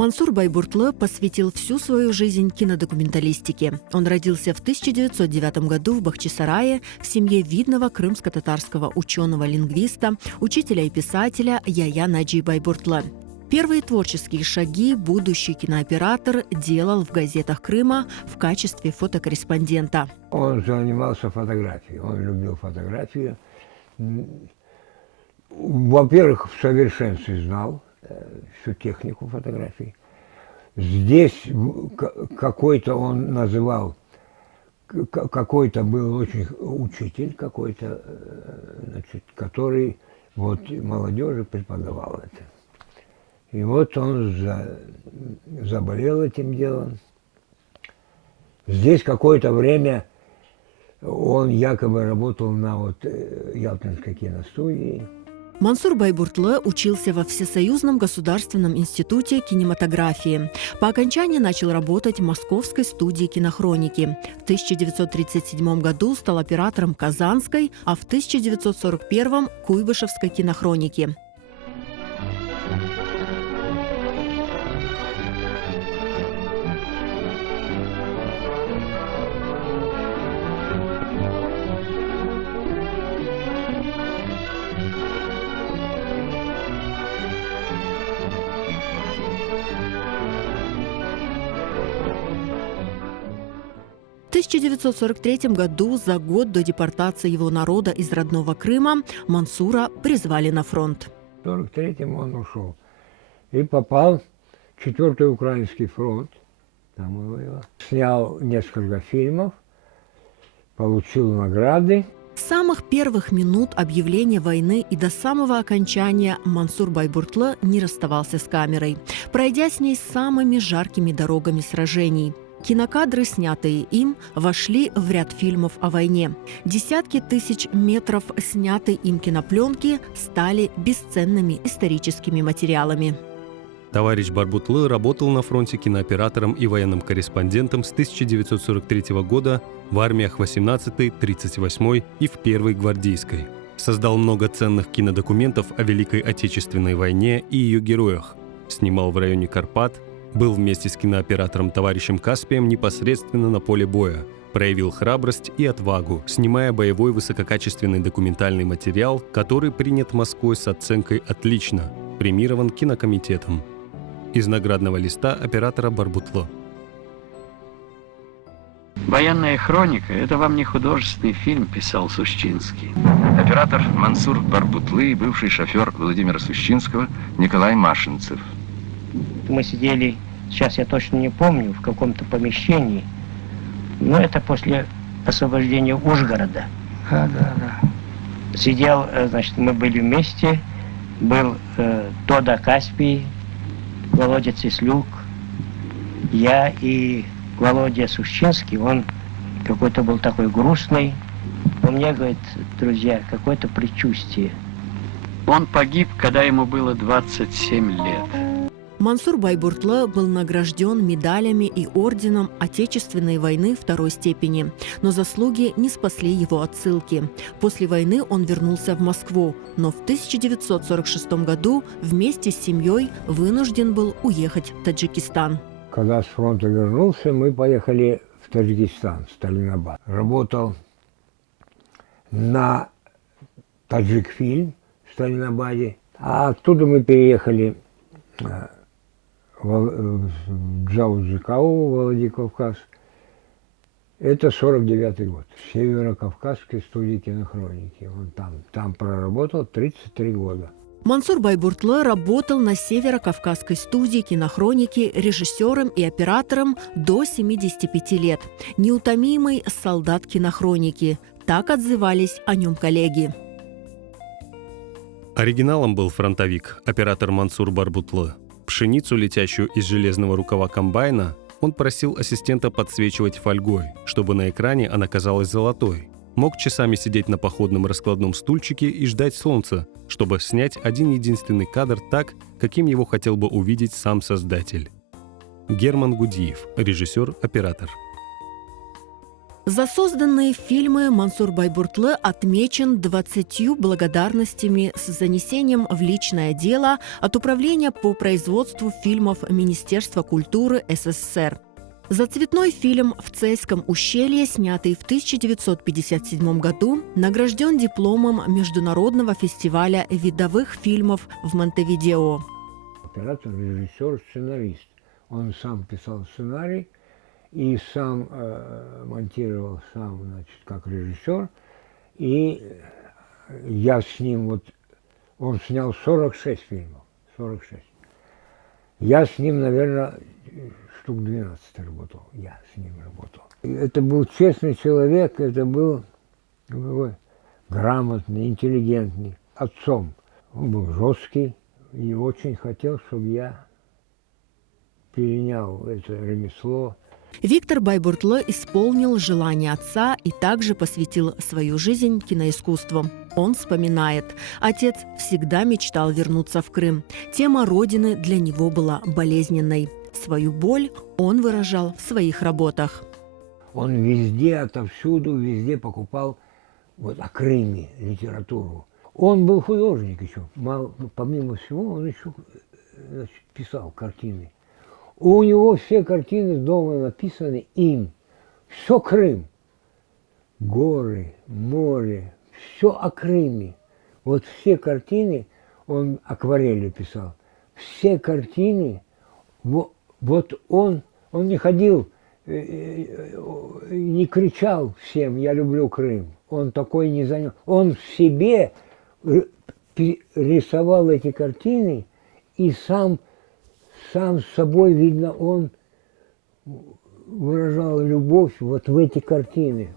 Мансур Байбуртлы посвятил всю свою жизнь кинодокументалистике. Он родился в 1909 году в Бахчисарае в семье видного крымско-татарского ученого-лингвиста, учителя и писателя Яя Наджи Байбуртлы. Первые творческие шаги будущий кинооператор делал в газетах Крыма в качестве фотокорреспондента. Он занимался фотографией, он любил фотографию. Во-первых, в совершенстве знал всю технику фотографий. Здесь какой-то он называл, какой-то был очень учитель какой-то, значит, который вот молодежи преподавал это. И вот он заболел этим делом. Здесь какое-то время он якобы работал на Ялтинской киностудии. Мансур Байбуртлы учился во Всесоюзном государственном институте кинематографии. По окончании начал работать в Московской студии кинохроники. В 1937 году стал оператором Казанской, а в 1941 – Куйбышевской кинохроники. В 1943 году, за год до депортации его народа из родного Крыма, Мансура призвали на фронт. В 1943-м он ушел и попал в 4-й Украинский фронт. Там он воевал. Снял несколько фильмов, получил награды. С самых первых минут объявления войны и до самого окончания Мансур Байбуртлы не расставался с камерой, пройдя с ней самыми жаркими дорогами сражений. Кинокадры, снятые им, вошли в ряд фильмов о войне. Десятки тысяч метров снятой им кинопленки стали бесценными историческими материалами. Товарищ Барбутлы работал на фронте кинооператором и военным корреспондентом с 1943 года в армиях 18-й, 38-й и в 1-й гвардейской. Создал много ценных кинодокументов о Великой Отечественной войне и ее героях. Снимал в районе Карпат, был вместе с кинооператором товарищем Каспием непосредственно на поле боя, проявил храбрость и отвагу, снимая боевой высококачественный документальный материал, который принят Москвой с оценкой «Отлично», премирован кинокомитетом. Из наградного листа оператора Барбутлы. «Военная хроника» — это вам не художественный фильм, писал Сущинский. Оператор Мансур Барбутлы и бывший шофер Владимира Сущинского Николай Машинцев. Мы сидели, сейчас я точно не помню, в каком-то помещении, но это после освобождения Ужгорода. Да. Сидел, значит, мы были вместе, был Тода Каспий, Володя Цислюк, я и Володя Сущинский. Он какой-то был такой грустный. У меня, говорит, друзья, какое-то предчувствие. Он погиб, когда ему было 27 лет. Мансур Байбуртлы был награжден медалями и орденом Отечественной войны второй степени, но заслуги не спасли его от ссылки. После войны он вернулся в Москву, но в 1946 году вместе с семьей вынужден был уехать в Таджикистан. Когда с фронта вернулся, мы поехали в Таджикистан, в Сталинабад. Работал на Таджикфильм в Сталинабаде, а оттуда мы переехали в Джаузикау, Владикавказ. Это 49-й год. В Северо-Кавказской студии кинохроники. Он там проработал 33 года. Мансур Байбуртлы работал на Северо-Кавказской студии кинохроники режиссером и оператором до 75 лет. Неутомимый солдат кинохроники. Так отзывались о нем коллеги. Оригиналом был фронтовик, оператор Мансур Барбутлы. Пшеницу, летящую из железного рукава комбайна, он просил ассистента подсвечивать фольгой, чтобы на экране она казалась золотой. Мог часами сидеть на походном раскладном стульчике и ждать солнца, чтобы снять один единственный кадр так, каким его хотел бы увидеть сам создатель. Герман Гудиев, режиссер-оператор. За созданные фильмы Мансур Байбуртлы отмечен 20 благодарностями с занесением в личное дело от Управления по производству фильмов Министерства культуры СССР. За цветной фильм «В Цейском ущелье», снятый в 1957 году, награжден дипломом Международного фестиваля видовых фильмов в Монтевидео. Оператор, режиссер, сценарист. Он сам писал сценарий и сам монтировал, сам, значит, как режиссер. И я с ним, вот, он снял 46 фильмов, 46. Я с ним, наверное, штук 12 работал, я с ним работал. Это был честный человек, это был грамотный, интеллигентный, отцом. Он был жесткий и очень хотел, чтобы я перенял это ремесло. Виктор Байбуртлы исполнил желание отца и также посвятил свою жизнь киноискусству. Он вспоминает: отец всегда мечтал вернуться в Крым. Тема родины для него была болезненной. Свою боль он выражал в своих работах. Он везде, отовсюду, везде покупал вот о Крыме литературу. Он был художник еще. Помимо всего, он еще, значит, писал картины. У него все картины дома написаны им. Все Крым. Горы, море, все о Крыме. Вот все картины, он акварелью писал. Все картины, вот он не ходил, не кричал всем: я люблю Крым. Он такой не занял. Он в себе рисовал эти картины и сам с собой, видно, он выражал любовь вот в эти картины.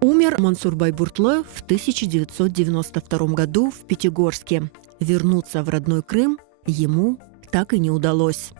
Умер Мансур Байбуртлы в 1992 году в Пятигорске. Вернуться в родной Крым ему так и не удалось.